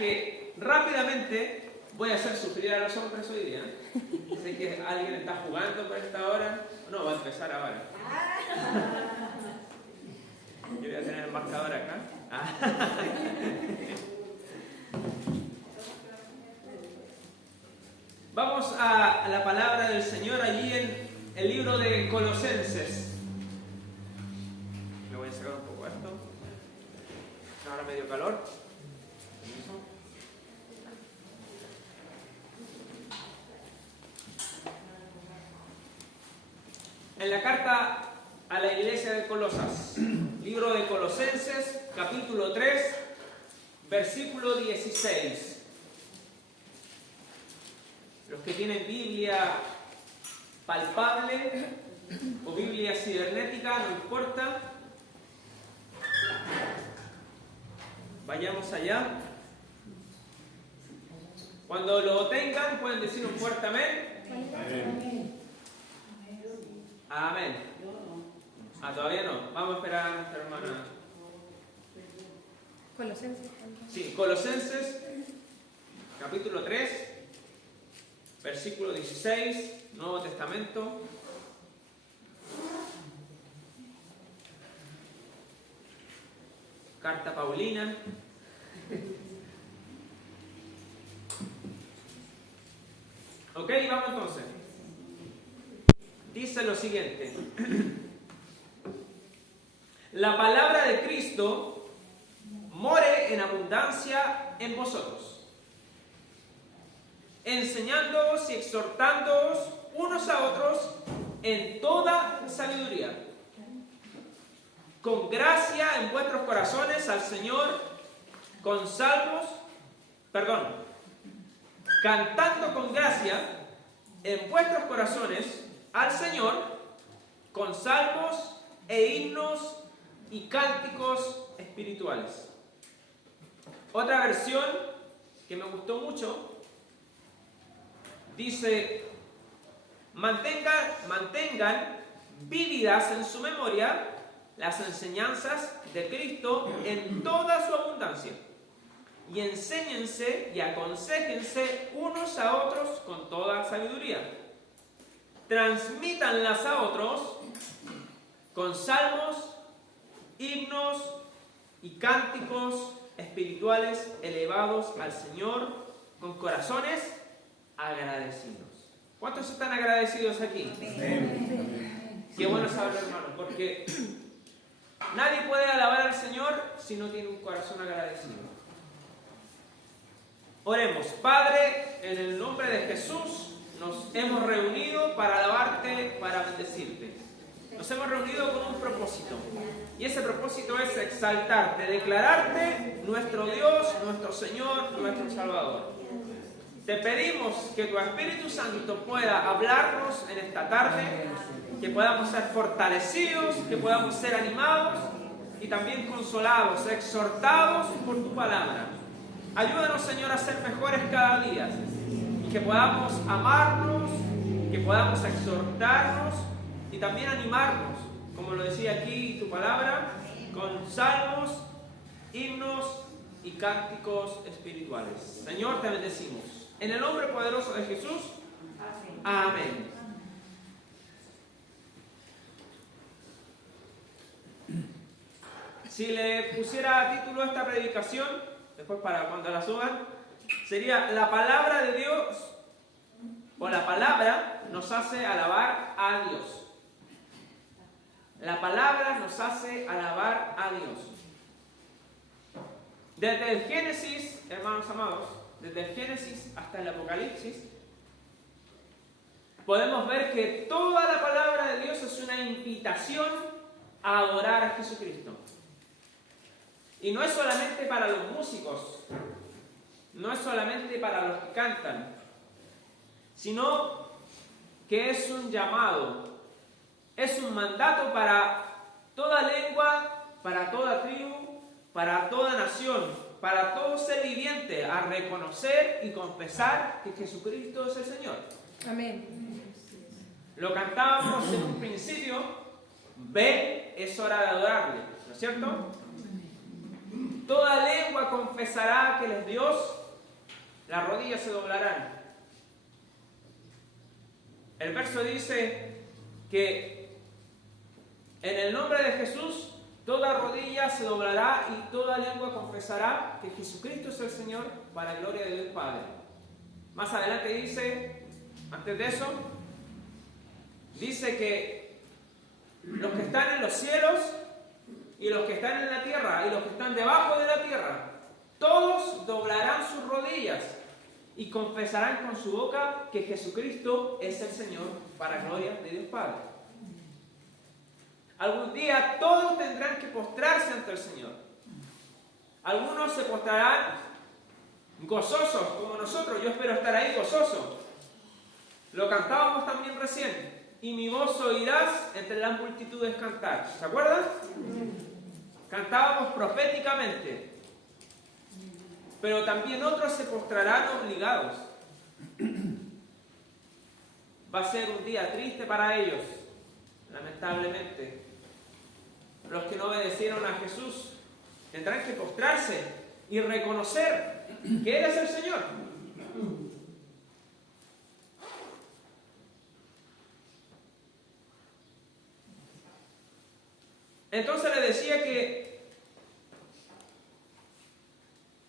que rápidamente voy a hacer sufrir a los hombres hoy día. Sé que alguien está jugando por esta hora. No, va a empezar ahora. Yo voy a tener el marcador acá. Vamos a la palabra del Señor allí en el libro de Colosenses. Le voy a sacar un poco esto. Ahora medio calor. En la carta a la iglesia de Colosas, libro de Colosenses, capítulo 3, versículo 16. Los que tienen Biblia palpable o Biblia cibernética, no importa. Vayamos allá. Cuando lo tengan, pueden decir un fuerte amén. Amén. Amén. Todavía no. Vamos a esperar a nuestra hermana. Colosenses. Sí, Colosenses, capítulo 3, versículo 16, Nuevo Testamento. Carta Paulina. Ok, vamos entonces. Dice lo siguiente. La palabra de Cristo more en abundancia en vosotros, enseñándoos y exhortándoos unos a otros en toda sabiduría, con gracia en vuestros corazones al Señor, con salmos, cantando con gracia en vuestros corazones al Señor, con salmos e himnos y cánticos espirituales. Otra versión que me gustó mucho dice: mantengan vívidas en su memoria las enseñanzas de Cristo en toda su abundancia, y enséñense y aconséjense unos a otros con toda sabiduría. Transmítanlas a otros con salmos, himnos y cánticos espirituales elevados al Señor con corazones agradecidos. ¿Cuántos están agradecidos aquí? Amén. Qué bueno saberlo, hermano, porque nadie puede alabar al Señor si no tiene un corazón agradecido. Oremos. Padre, en el nombre de Jesús nos hemos reunido para alabarte, para bendecirte. Nos hemos reunido con un propósito, y ese propósito es exaltarte, declararte nuestro Dios, nuestro Señor, nuestro Salvador. Te pedimos que tu Espíritu Santo pueda hablarnos en esta tarde, que podamos ser fortalecidos, que podamos ser animados y también consolados, exhortados por tu palabra. Ayúdanos, Señor, a ser mejores cada día, y que podamos amarnos, que podamos exhortarnos y también animarnos, como lo decía aquí tu palabra, con salmos, himnos y cánticos espirituales. Señor, te bendecimos. En el nombre poderoso de Jesús. Amén. Si le pusiera título a esta predicación, después para cuando la suban, sería: la palabra de Dios, o la palabra nos hace alabar a Dios. La palabra nos hace alabar a Dios. Desde el Génesis, hermanos amados, desde el Génesis hasta el Apocalipsis, podemos ver que toda la palabra de Dios es una invitación a adorar a Jesucristo. Y no es solamente para los músicos, no es solamente para los que cantan, sino que es un llamado, es un mandato para toda lengua, para toda tribu, para toda nación, para todo ser viviente, a reconocer y confesar que Jesucristo es el Señor. Amén. Lo cantábamos en un principio: ven, es hora de adorarle, ¿no es cierto? toda lengua confesará que Él es Dios, las rodillas se doblarán. El verso dice que en el nombre de Jesús toda rodilla se doblará y toda lengua confesará que Jesucristo es el Señor, para la gloria de Dios Padre. Más adelante dice, antes de eso, dice que los que están en los cielos y los que están en la tierra y los que están debajo de la tierra, todos doblarán sus rodillas y confesarán con su boca que Jesucristo es el Señor, para gloria de Dios Padre. Algún día todos tendrán que postrarse ante el Señor. Algunos se postrarán gozosos, como nosotros. Yo espero estar ahí gozoso. Lo cantábamos también recién. Y mi voz oirás entre las multitudes cantar. ¿Se acuerdan? Cantábamos proféticamente. Pero también otros se postrarán obligados. Va a ser un día triste para ellos, lamentablemente. Los que no obedecieron a Jesús tendrán que postrarse y reconocer que Él es el Señor. Entonces le decía que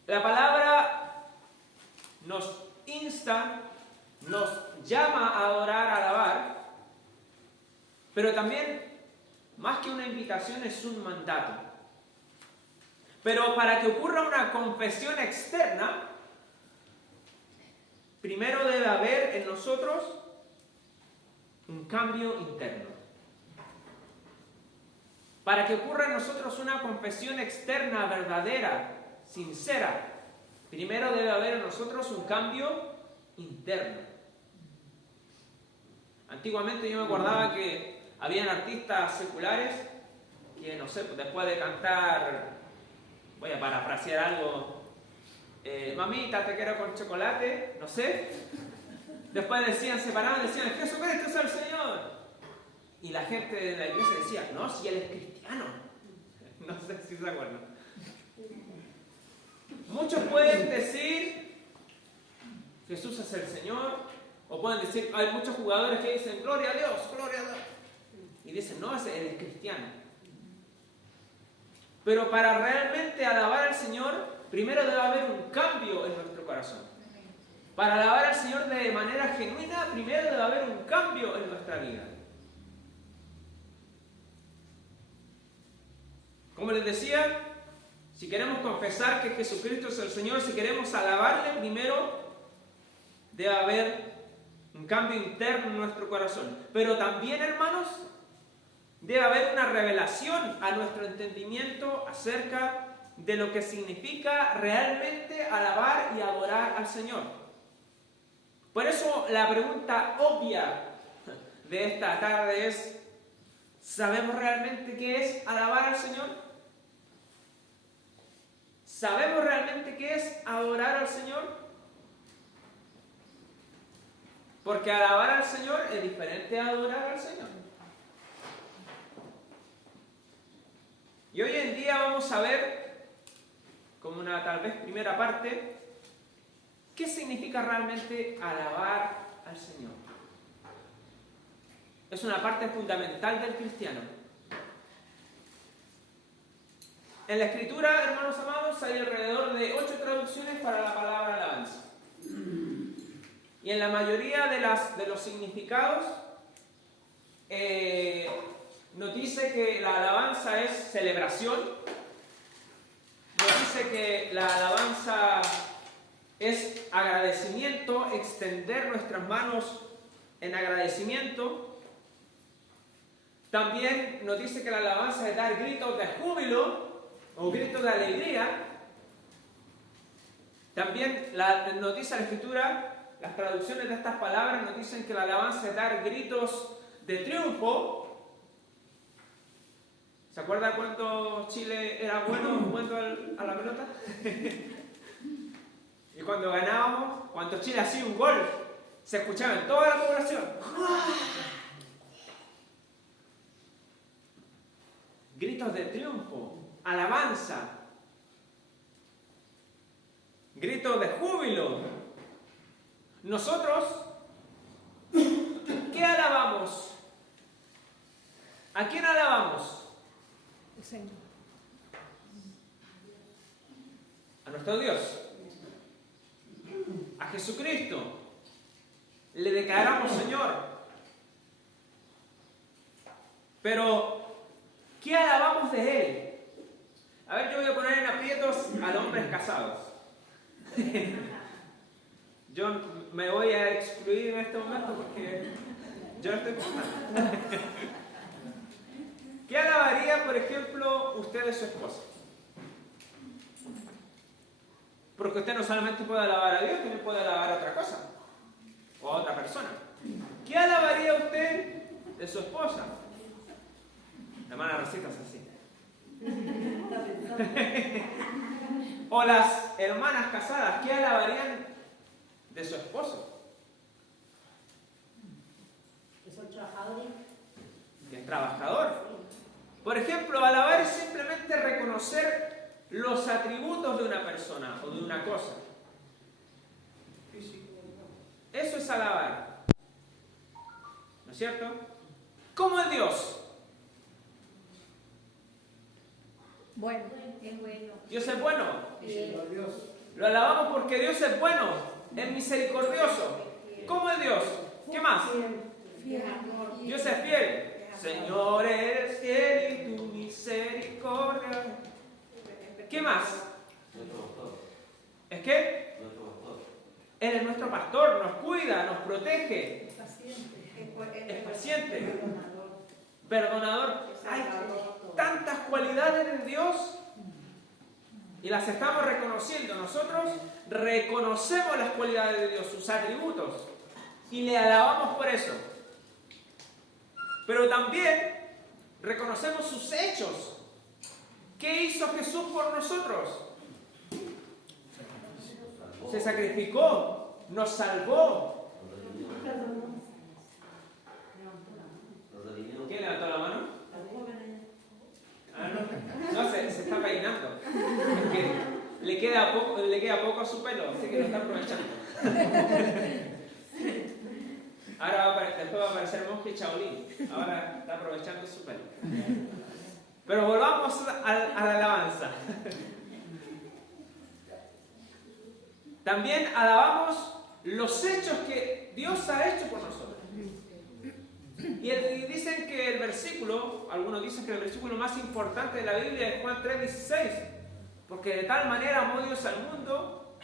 la palabra nos insta, nos llama a adorar, a alabar, pero también, más que una invitación, es un mandato. Pero para que ocurra una confesión externa, primero debe haber en nosotros un cambio interno. Para que ocurra en nosotros una confesión externa, verdadera, sincera, primero debe haber en nosotros un cambio interno. Antiguamente yo me acordaba que habían artistas seculares que, no sé, después de cantar, voy a parafrasear algo, mamita, te quiero con chocolate, no sé, después decían, se paraban y decían, Jesucristo es el Señor. Y la gente de la iglesia decía, no, si Él es cristiano. No sé si se acuerdan. Muchos pueden decir, Jesús es el Señor, o pueden decir, hay muchos jugadores que dicen, gloria a Dios, gloria a Dios. Y dicen, no, Él es cristiano. Pero para realmente alabar al Señor, primero debe haber un cambio en nuestro corazón. Para alabar al Señor de manera genuina, primero debe haber un cambio en nuestra vida. Como les decía, si queremos confesar que Jesucristo es el Señor, si queremos alabarle, primero debe haber un cambio interno en nuestro corazón. Pero también, hermanos, debe haber una revelación a nuestro entendimiento acerca de lo que significa realmente alabar y adorar al Señor. Por eso la pregunta obvia de esta tarde es, ¿sabemos realmente qué es alabar al Señor? ¿Sabemos realmente qué es adorar al Señor? Porque alabar al Señor es diferente a adorar al Señor. Y hoy en día vamos a ver, como una tal vez primera parte, qué significa realmente alabar al Señor. Es una parte fundamental del cristiano. En la Escritura, hermanos amados, hay alrededor de 8 traducciones para la palabra alabanza. Y en la mayoría de los significados nos dice que la alabanza es celebración, nos dice que la alabanza es agradecimiento, extender nuestras manos en agradecimiento. También nos dice que la alabanza es dar gritos de júbilo o gritos de alegría. También nos dice la Escritura, las traducciones de estas palabras nos dicen que la alabanza es dar gritos de triunfo. ¿Se acuerda cuando Chile era bueno jugando a la pelota? Y cuando ganábamos, cuando Chile hacía un gol, se escuchaba en toda la población. Gritos de triunfo, alabanza. gritos de júbilo. Nosotros, ¿qué alabamos? ¿A quién alabamos? A nuestro Dios, a Jesucristo. Le declaramos Señor. Pero, ¿qué alabamos de Él? A ver, yo voy a poner en aprietos a los hombres casados. Yo me voy a excluir en este momento porque yo no estoy casado. ¿Qué alabaría, por ejemplo, usted de su esposa? Porque usted no solamente puede alabar a Dios, también puede alabar a otra cosa o a otra persona. ¿Qué alabaría usted de su esposa? La hermana Rosita es así. O las hermanas casadas, ¿qué alabarían de su esposo? Que son trabajadores. Que es trabajador. Por ejemplo, alabar es simplemente reconocer los atributos de una persona o de una cosa. Eso es alabar. ¿No es cierto? ¿Cómo es Dios? Bueno, es bueno. Dios es bueno. Dios. Lo alabamos porque Dios es bueno, es misericordioso. ¿Cómo es Dios? ¿Qué más? Fiel. Dios es fiel. Señor, eres fiel y tu misericordia. ¿Qué más? ¿Es qué? Él es nuestro pastor, nos cuida, nos protege. Es paciente. Perdonador. Hay tantas cualidades en Dios y las estamos reconociendo. Nosotros reconocemos las cualidades de Dios, sus atributos, y le alabamos por eso. Pero también reconocemos sus hechos. ¿Qué hizo Jesús por nosotros? Se sacrificó, nos salvó. ¿Quién levantó la mano? Ah, no, se está peinando. Es que le queda poco a su pelo, así que lo está aprovechando. Ahora después va a aparecer Monje Shaolin. Ahora está aprovechando su pelo. Pero volvamos a la alabanza. También alabamos los hechos que Dios ha hecho por nosotros. Y dicen que el versículo, algunos dicen que el versículo más importante de la Biblia es Juan 3:16. Porque de tal manera amó Dios al mundo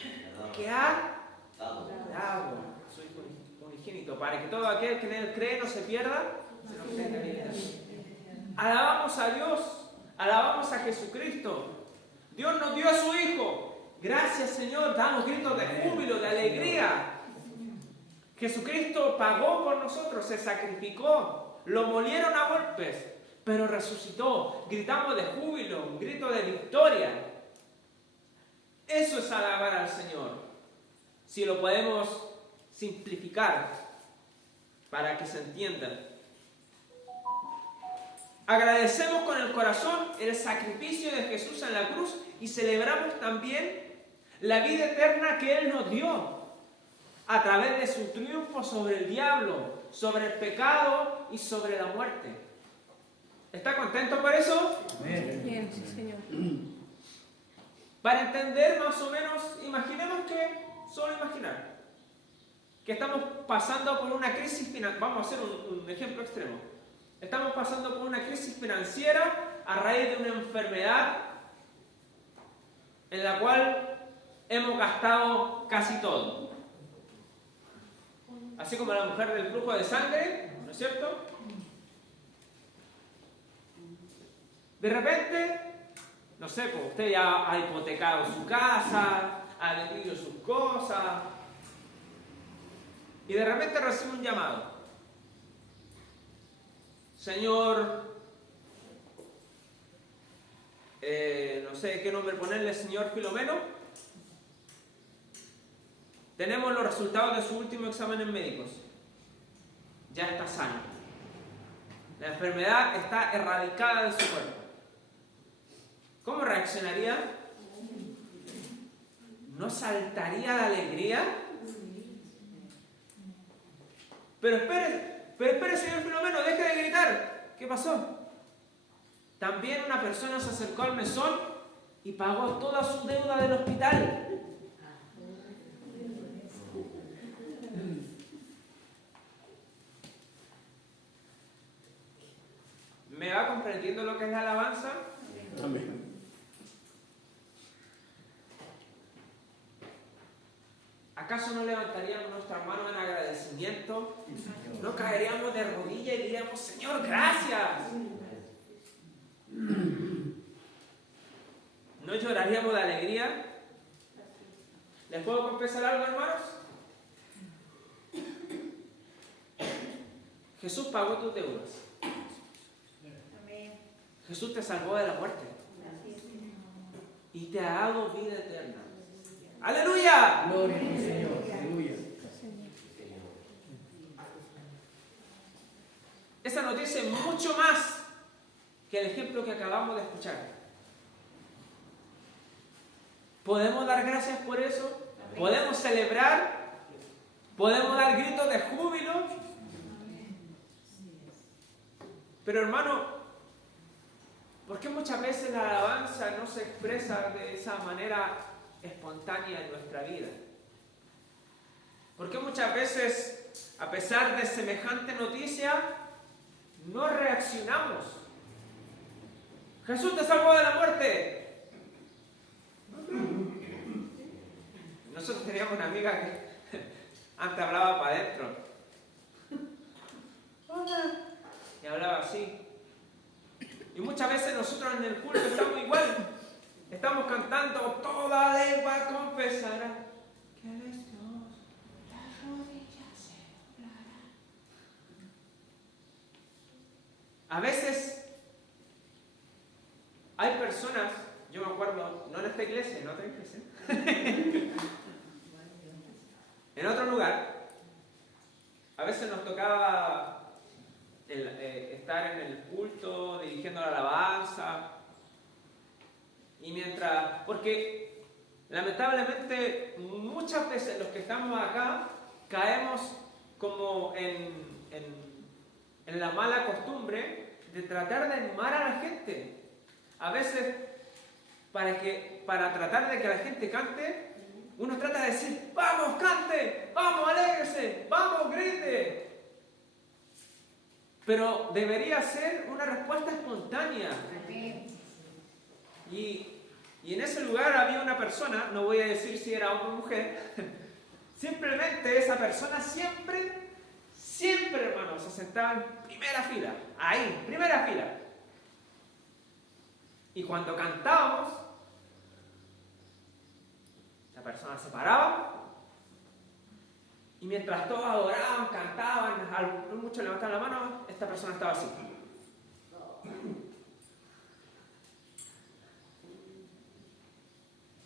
que ha dado a su Hijo unigénito, para que todo aquel que en Él cree no se pierda, sino que tenga vida eterna. Alabamos a Dios, alabamos a Jesucristo. Dios nos dio a su Hijo. Gracias, Señor, damos gritos de júbilo, de alegría. Jesucristo pagó por nosotros, se sacrificó, lo molieron a golpes, pero resucitó. Gritamos de júbilo, un grito de victoria. Eso es alabar al Señor. Si lo podemos simplificar para que se entienda. Agradecemos con el corazón el sacrificio de Jesús en la cruz y celebramos también la vida eterna que Él nos dio a través de su triunfo sobre el diablo, sobre el pecado y sobre la muerte. ¿Está contento por eso? Bien, sí, Señor. Para entender más o menos, solo imaginar, que estamos pasando por una crisis financiera. Vamos a hacer un ejemplo extremo. Estamos pasando por una crisis financiera a raíz de una enfermedad en la cual hemos gastado casi todo. Así como la mujer del flujo de sangre, ¿no es cierto? De repente, no sé, pues usted ya ha hipotecado su casa, ha vendido sus cosas, y de repente recibe un llamado. Señor, no sé qué nombre ponerle, señor Filomeno, tenemos los resultados de sus últimos exámenes médicos. Ya está sano. La enfermedad está erradicada de su cuerpo. ¿Cómo reaccionaría? ¿no saltaría de alegría? Pero espere, señor Filomeno, deje de gritar. ¿Qué pasó? También una persona se acercó al mesón y pagó toda su deuda del hospital. ¿Me va comprendiendo lo que es la alabanza? Amén. ¿Acaso no levantaríamos nuestras manos en agradecimiento? ¿No caeríamos de rodillas y diríamos, Señor, gracias? ¿No lloraríamos de alegría? ¿Les puedo confesar algo, hermanos? Jesús pagó tus deudas. Jesús te salvó de la muerte. Y te ha dado vida eterna. ¡Aleluya! Gloria al Señor. Aleluya. Esa noticia es mucho más que el ejemplo que acabamos de escuchar. ¿Podemos dar gracias por eso? ¿Podemos celebrar? ¿Podemos dar gritos de júbilo? Pero hermano, ¿por qué muchas veces la alabanza no se expresa de esa manera espontánea en nuestra vida? ¿Por qué muchas veces, a pesar de semejante noticia, no reaccionamos? Jesús te salvó de la muerte. Nosotros teníamos una amiga que antes hablaba para adentro. Hola. Y hablaba así. Y muchas veces nosotros en el culto estamos igual. Estamos cantando, toda lengua confesará que eres Dios, las rodillas se doblarán. A veces hay personas, yo me acuerdo, no en esta iglesia, en otra iglesia, en otro lugar, a veces nos tocaba estar en el culto, dirigiendo la alabanza, y mientras, porque lamentablemente muchas veces los que estamos acá caemos como en la mala costumbre de tratar de animar a la gente. A veces, para tratar de que la gente cante, uno trata de decir, vamos, cante, vamos, alégrese, vamos, grite. Pero debería ser una respuesta espontánea. Y en ese lugar había una persona, no voy a decir si era hombre o mujer, simplemente esa persona siempre, hermano, se sentaba en primera fila, ahí, primera fila. Y cuando cantábamos, la persona se paraba, y mientras todos adoraban, cantaban, muchos levantaban la mano, esta persona estaba así.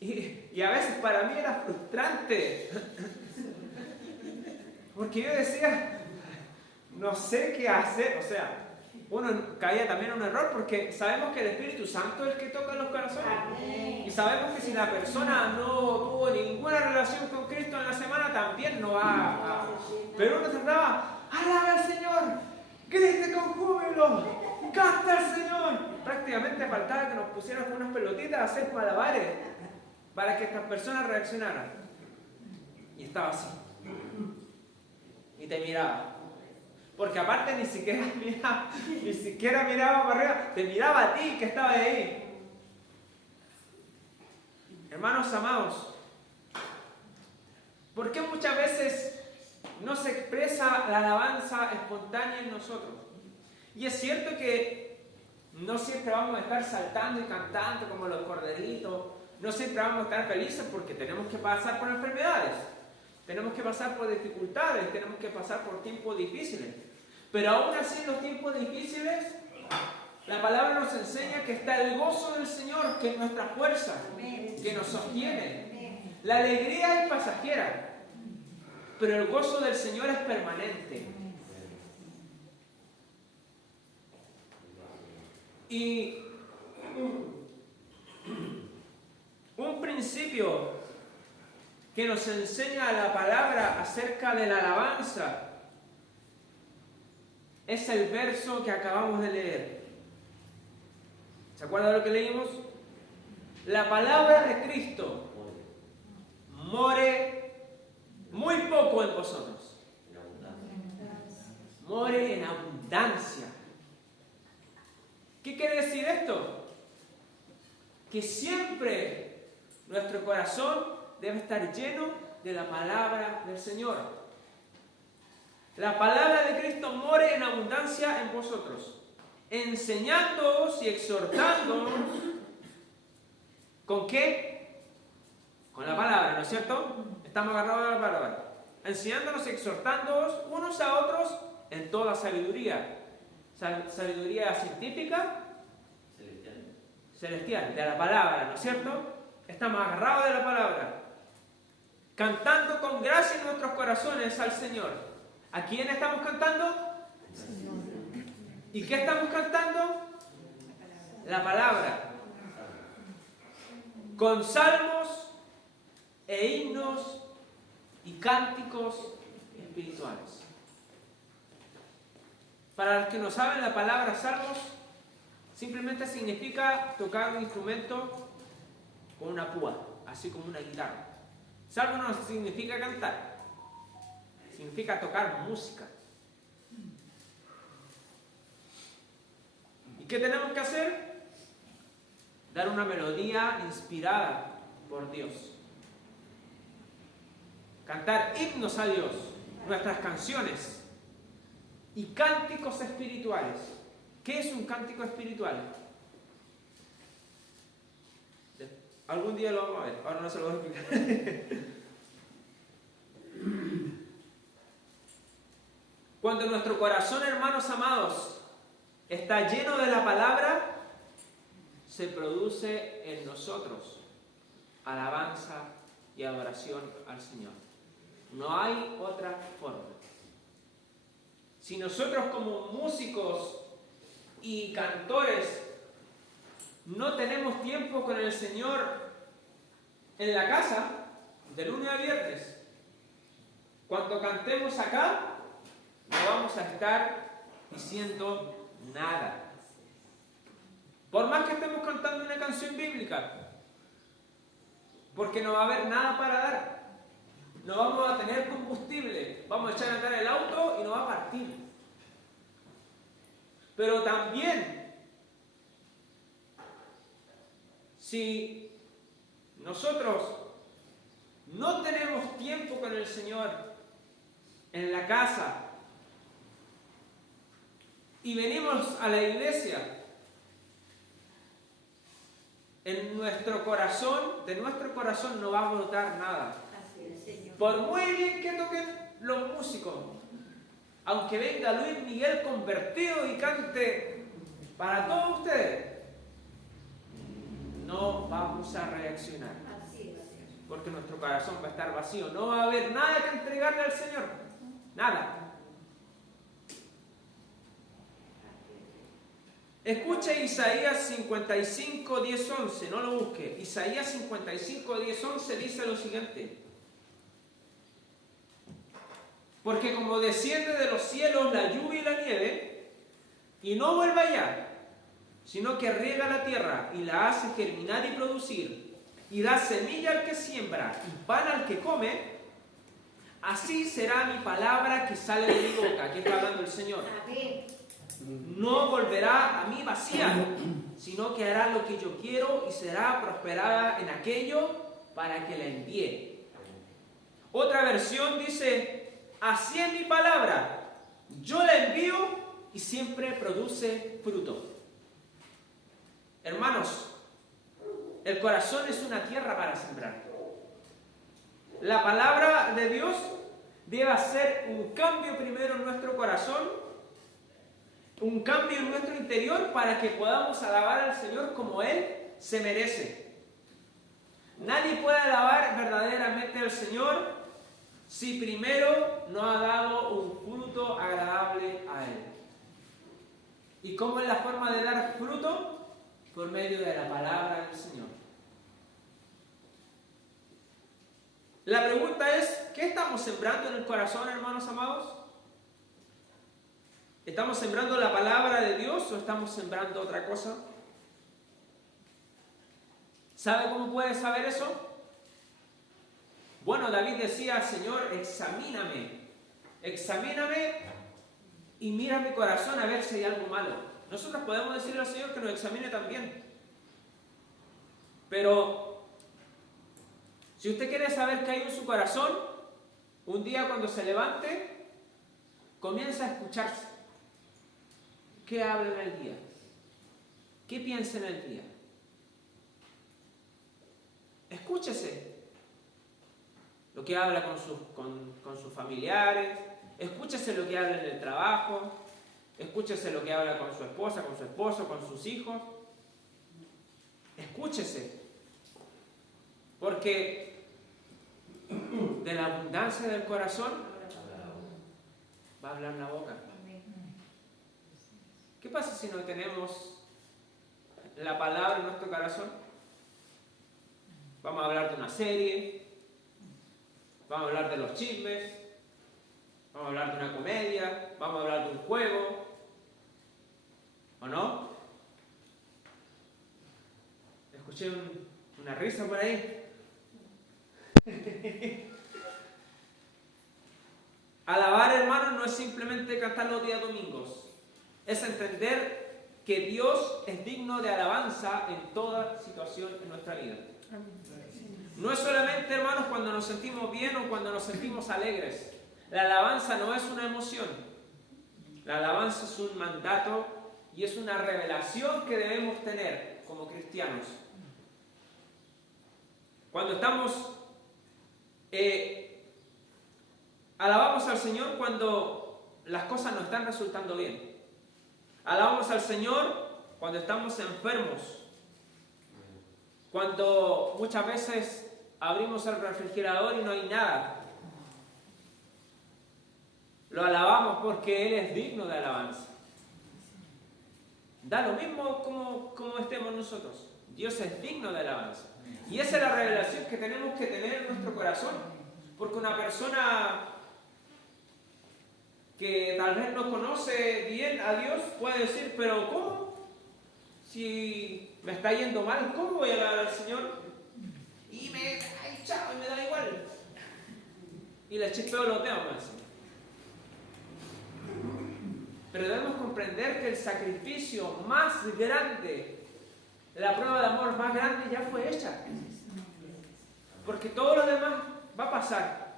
Y a veces para mí era frustrante, porque yo decía, no sé qué hacer, o sea, uno caía también en un error, porque sabemos que el Espíritu Santo es el que toca los corazones, y sabemos que si la persona no tuvo ninguna relación con Cristo en la semana, también no va a... Pero uno trataba, alaba al Señor, grite con júbilo, canta al Señor. Prácticamente faltaba que nos pusieran con unas pelotitas a hacer malabares para que estas personas reaccionaran. Y estaba así. Y te miraba. Porque aparte ni siquiera miraba para arriba, te miraba a ti que estaba ahí. Hermanos amados, ¿por qué muchas veces no se expresa la alabanza espontánea en nosotros? Y es cierto que no siempre vamos a estar saltando y cantando como los corderitos, no siempre vamos a estar felices porque tenemos que pasar por enfermedades, tenemos que pasar por dificultades, tenemos que pasar por tiempos difíciles. Pero aún así en los tiempos difíciles, la palabra nos enseña que está el gozo del Señor, que es nuestra fuerza, que nos sostiene. La alegría es pasajera, pero el gozo del Señor es permanente. Y un principio que nos enseña la palabra acerca de la alabanza es el verso que acabamos de leer. ¿Se acuerdan de lo que leímos? La palabra de Cristo more muy poco en vosotros. More en abundancia. ¿Qué quiere decir esto? Que siempre nuestro corazón debe estar lleno de la palabra del Señor. La palabra de Cristo more en abundancia en vosotros, enseñándoos y exhortándoos. ¿Con qué? Con la palabra, ¿no es cierto? Estamos agarrados a la palabra. Enseñándonos y exhortándoos unos a otros en toda sabiduría. Sabiduría científica, celestial, de la palabra, ¿no es cierto? Estamos agarrados de la palabra. Cantando con gracia en nuestros corazones al Señor. ¿A quién estamos cantando? Señor. ¿Y qué estamos cantando? La palabra. Con salmos e himnos y cánticos espirituales. Para los que no saben, la palabra salmos simplemente significa tocar un instrumento con una púa, así como una guitarra. Salmo no significa cantar, significa tocar música. ¿Y qué tenemos que hacer? Dar una melodía inspirada por Dios. Cantar himnos a Dios, nuestras canciones y cánticos espirituales. ¿Qué es un cántico espiritual? Algún día lo vamos a ver, ahora no se lo voy a explicar. Cuando nuestro corazón, hermanos amados, está lleno de la palabra, se produce en nosotros alabanza y adoración al Señor. No hay otra forma. Si nosotros como músicos y cantores no tenemos tiempo con el Señor en la casa, de lunes a viernes, cuando cantemos acá, no vamos a estar diciendo nada. Por más que estemos cantando una canción bíblica, porque no va a haber nada para dar. No vamos a tener combustible. Vamos a echar a andar el auto y no va a partir. Pero también, si nosotros no tenemos tiempo con el Señor en la casa y venimos a la iglesia, en nuestro corazón, de nuestro corazón no va a brotar nada. Por muy bien que toquen los músicos, aunque venga Luis Miguel convertido y cante para todos ustedes, no vamos a reaccionar. Porque nuestro corazón va a estar vacío. No va a haber nada que entregarle al Señor. Nada. Escuche Isaías 55, 10, 11. No lo busque. Isaías 55, 10, 11 dice lo siguiente. Porque como desciende de los cielos la lluvia y la nieve, y no vuelve allá, sino que riega la tierra y la hace germinar y producir, y da semilla al que siembra y pan al que come, así será mi palabra que sale de mi boca. Aquí está hablando el Señor. No volverá a mí vacía, sino que hará lo que yo quiero y será prosperada en aquello para que la envíe. Otra versión dice: así es mi palabra, yo la envío y siempre produce fruto. Hermanos, el corazón es una tierra para sembrar. La palabra de Dios debe hacer un cambio primero en nuestro corazón, un cambio en nuestro interior para que podamos alabar al Señor como Él se merece. Nadie puede alabar verdaderamente al Señor si primero no ha dado un fruto agradable a Él. ¿Y cómo es la forma de dar fruto? Por medio de la palabra del Señor. La pregunta es, ¿qué estamos sembrando en el corazón, hermanos amados? ¿Estamos sembrando la palabra de Dios o estamos sembrando otra cosa? ¿Sabe cómo puede saber eso? Bueno, David decía, Señor, examíname y mira mi corazón a ver si hay algo malo. Nosotros podemos decirle al Señor que nos examine también. Pero, si usted quiere saber qué hay en su corazón, un día cuando se levante, comienza a escucharse. ¿Qué habla en el día? ¿Qué piensa en el día? Escúchese lo que habla con sus familiares, escúchese lo que habla en el trabajo, escúchese lo que habla con su esposa, con su esposo, con sus hijos. Escúchese, porque de la abundancia del corazón va a hablar la boca. ¿Qué pasa si no tenemos la palabra en nuestro corazón? Vamos a hablar de una serie, vamos a hablar de los chismes, vamos a hablar de una comedia, vamos a hablar de un juego, ¿o no? Escuché una risa por ahí. Alabar, hermanos, no es simplemente cantar los días domingos. Es entender que Dios es digno de alabanza en toda situación en nuestra vida. No es solamente, hermanos, cuando nos sentimos bien o cuando nos sentimos alegres. La alabanza no es una emoción. La alabanza es un mandato y es una revelación que debemos tener como cristianos. Cuando estamos alabamos al Señor cuando las cosas no están resultando bien. Alabamos al Señor cuando estamos enfermos. Cuando muchas veces abrimos el refrigerador y no hay nada. Lo alabamos porque Él es digno de alabanza. Da lo mismo como estemos nosotros. Dios es digno de alabanza. Y esa es la revelación que tenemos que tener en nuestro corazón. Porque una persona que tal vez no conoce bien a Dios puede decir, pero ¿cómo? Si me está yendo mal, ¿cómo voy a alabar al Señor? Y me da igual. Y le chispeo los dedos más. Pero debemos comprender que el sacrificio más grande, la prueba de amor más grande ya fue hecha. Porque todo lo demás va a pasar.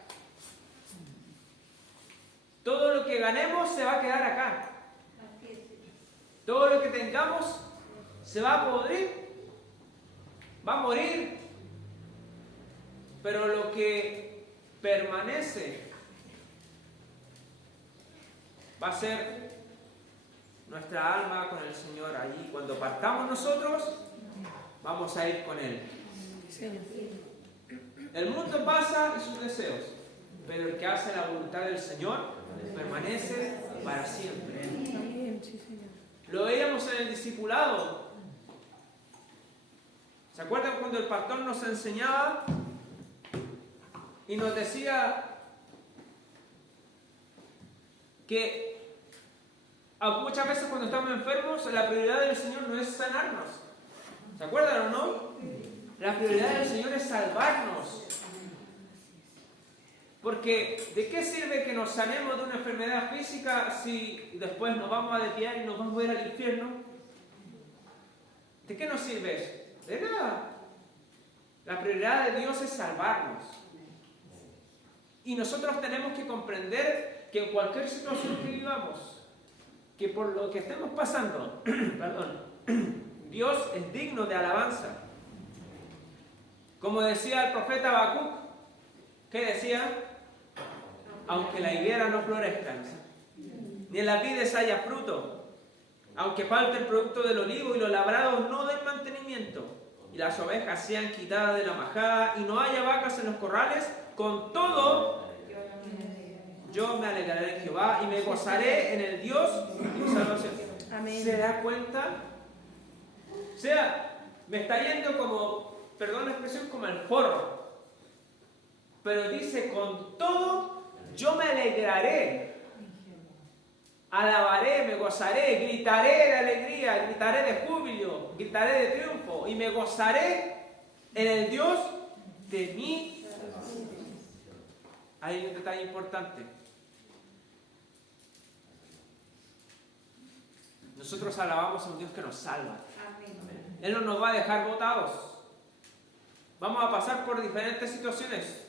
Todo lo que ganemos se va a quedar acá. Todo lo que tengamos se va a podrir, va a morir. Pero lo que permanece va a ser nuestra alma con el Señor allí. Cuando partamos nosotros, vamos a ir con Él. El mundo pasa y sus deseos, pero el que hace la voluntad del Señor permanece para siempre. Lo veíamos en el discipulado. ¿Se acuerdan cuando el pastor nos enseñaba y nos decía que muchas veces cuando estamos enfermos la prioridad del Señor no es sanarnos? ¿Se acuerdan o no? La prioridad del Señor es salvarnos. Porque ¿de qué sirve que nos sanemos de una enfermedad física si después nos vamos a desviar y nos vamos a ir al infierno? ¿De qué nos sirve eso? De nada. La prioridad de Dios es salvarnos. Y nosotros tenemos que comprender que en cualquier situación que vivamos, que por lo que estemos pasando, Dios es digno de alabanza. Como decía el profeta Habacuc, ¿qué decía? Aunque la higuera no florezca, ni en las vides haya fruto, aunque falte el producto del olivo y los labrados no den mantenimiento, y las ovejas sean quitadas de la majada y no haya vacas en los corrales, con todo yo me alegraré en Jehová y me gozaré en el Dios de mi salvación. Amén. ¿Se da cuenta? O sea, me está yendo como, perdón la expresión, como el forro. Pero dice, con todo yo me alegraré, alabaré, me gozaré, gritaré de alegría, gritaré de júbilo, gritaré de triunfo y me gozaré en el Dios de mi. Hay un detalle importante. Nosotros alabamos a un Dios que nos salva. Él no nos va a dejar botados. Vamos a pasar por diferentes situaciones,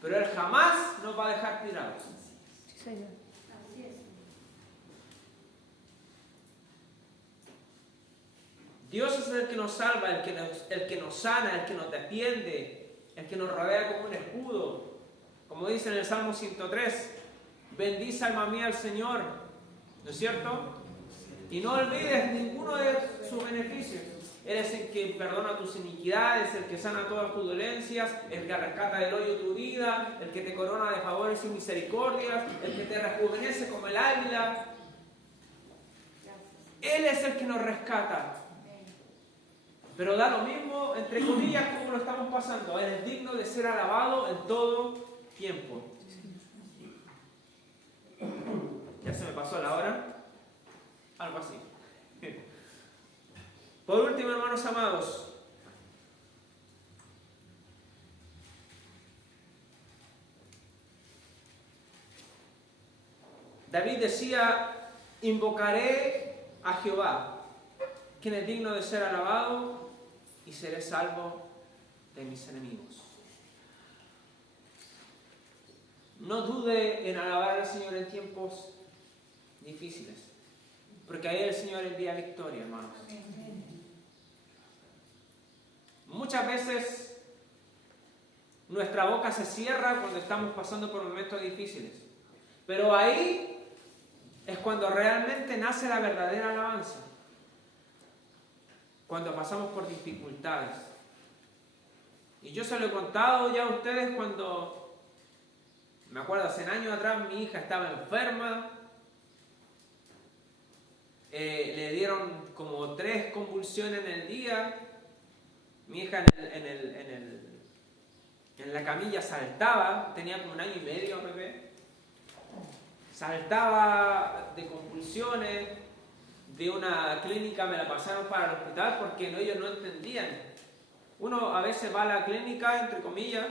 pero Él jamás nos va a dejar tirados. Sí, Señor. Dios es el que nos salva, el que nos sana, el que nos defiende, el que nos rodea como un escudo. Como dice en el Salmo 103, bendice alma mía al Señor, ¿no es cierto? Y no olvides ninguno de sus beneficios. Él es el que perdona tus iniquidades, el que sana todas tus dolencias, el que rescata del hoyo tu vida, el que te corona de favores y misericordias, el que te rejuvenece como el águila. Él es el que nos rescata. Pero da lo mismo, entre comillas, como lo estamos pasando. Él es digno de ser alabado en todo tiempo. Ya se me pasó la hora. Algo así. Por último, hermanos amados, David decía, invocaré a Jehová, quien es digno de ser alabado, y seré salvo de mis enemigos. No dude en alabar al Señor en tiempos difíciles, porque ahí el Señor envía victoria, hermanos. Muchas veces nuestra boca se cierra cuando estamos pasando por momentos difíciles, pero ahí es cuando realmente nace la verdadera alabanza. Cuando pasamos por dificultades. Y yo se lo he contado ya a ustedes cuando, me acuerdo hace años atrás, mi hija estaba enferma, le dieron como 3 convulsiones en el día, mi hija en la camilla saltaba, tenía como 1 año y medio, bebé, saltaba de convulsiones. De una clínica me la pasaron para el hospital porque ellos no entendían. Uno a veces va a la clínica, entre comillas,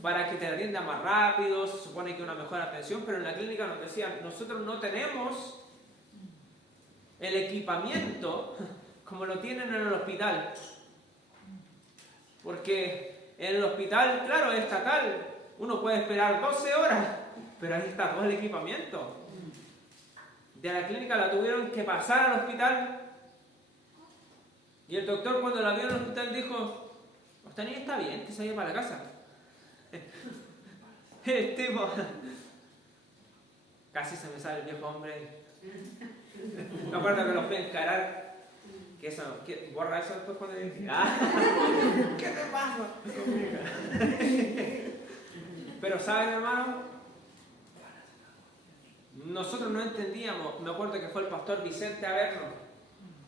para que te atiendan más rápido, se supone que una mejor atención, pero en la clínica nos decían, nosotros no tenemos el equipamiento como lo tienen en el hospital. Porque en el hospital, claro, es estatal, uno puede esperar 12 horas, pero ahí está todo el equipamiento. De la clínica la tuvieron que pasar al hospital. Y el doctor cuando la vio en el hospital dijo, usted niña está bien, que se vaya para la casa. El tipo, casi se me sale el viejo hombre. Me acuerdo que lo fui a encarar. Que eso, borra eso después cuando le dije, ¿qué te pasa? Pero ¿saben, hermano? Nosotros no entendíamos. Me acuerdo que fue el pastor Vicente a vernos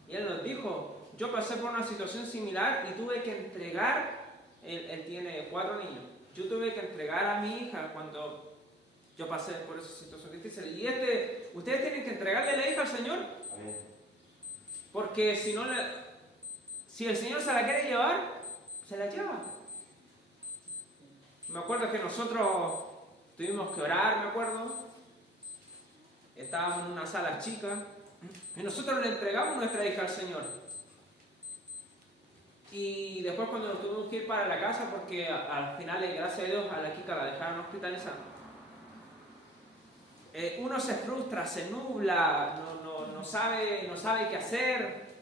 y él nos dijo, yo pasé por una situación similar y tuve que entregar, él tiene 4 niños, yo tuve que entregar a mi hija cuando yo pasé por esa situación difícil. Y ustedes tienen que entregarle la hija al Señor, porque si el Señor se la quiere llevar, se la lleva. Me acuerdo que nosotros tuvimos que orar, me acuerdo. Estábamos en una sala chica y nosotros le entregamos nuestra hija al Señor. Y después cuando nos tuvimos que ir para la casa, porque al final, gracias a Dios, a la Kika la dejaron hospitalizar, uno se frustra, se nubla, no sabe qué hacer.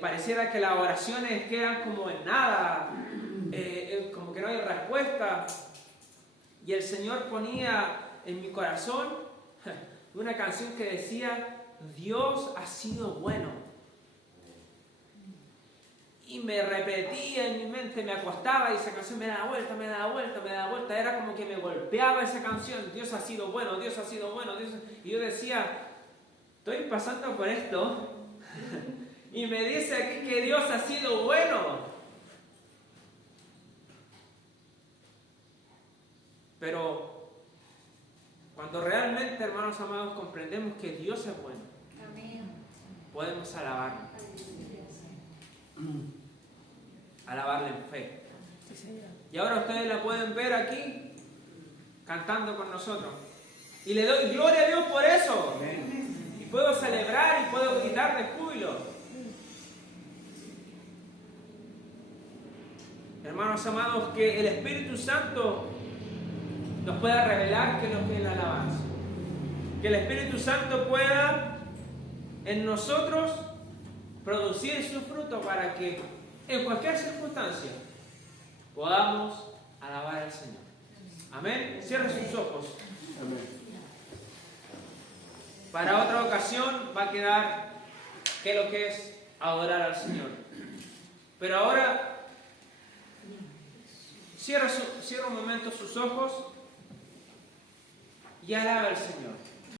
Pareciera que las oraciones quedan como en nada, como que no hay respuesta. Y el Señor ponía en mi corazón una canción que decía, Dios ha sido bueno. Y me repetía en mi mente, me acostaba y esa canción me daba vuelta, me daba vuelta, me daba vuelta. Era como que me golpeaba esa canción, Dios ha sido bueno, Dios ha sido bueno. Y yo decía, estoy pasando por esto y me dice aquí que Dios ha sido bueno. Pero cuando realmente, hermanos amados, comprendemos que Dios es bueno, podemos alabarlo. Alabarle en fe. Sí, Señor. Y ahora ustedes la pueden ver aquí, cantando con nosotros. Y le doy gloria a Dios por eso. Y puedo celebrar y puedo gritar de júbilo. Hermanos amados, que el Espíritu Santo nos pueda revelar qué es lo que es la alabanza. Que el Espíritu Santo pueda en nosotros producir su fruto para que en cualquier circunstancia podamos alabar al Señor. Amén. Cierre sus ojos. Amén. Para otra ocasión va a quedar qué es lo que es adorar al Señor. Pero ahora cierra un momento sus ojos y alaba al Señor.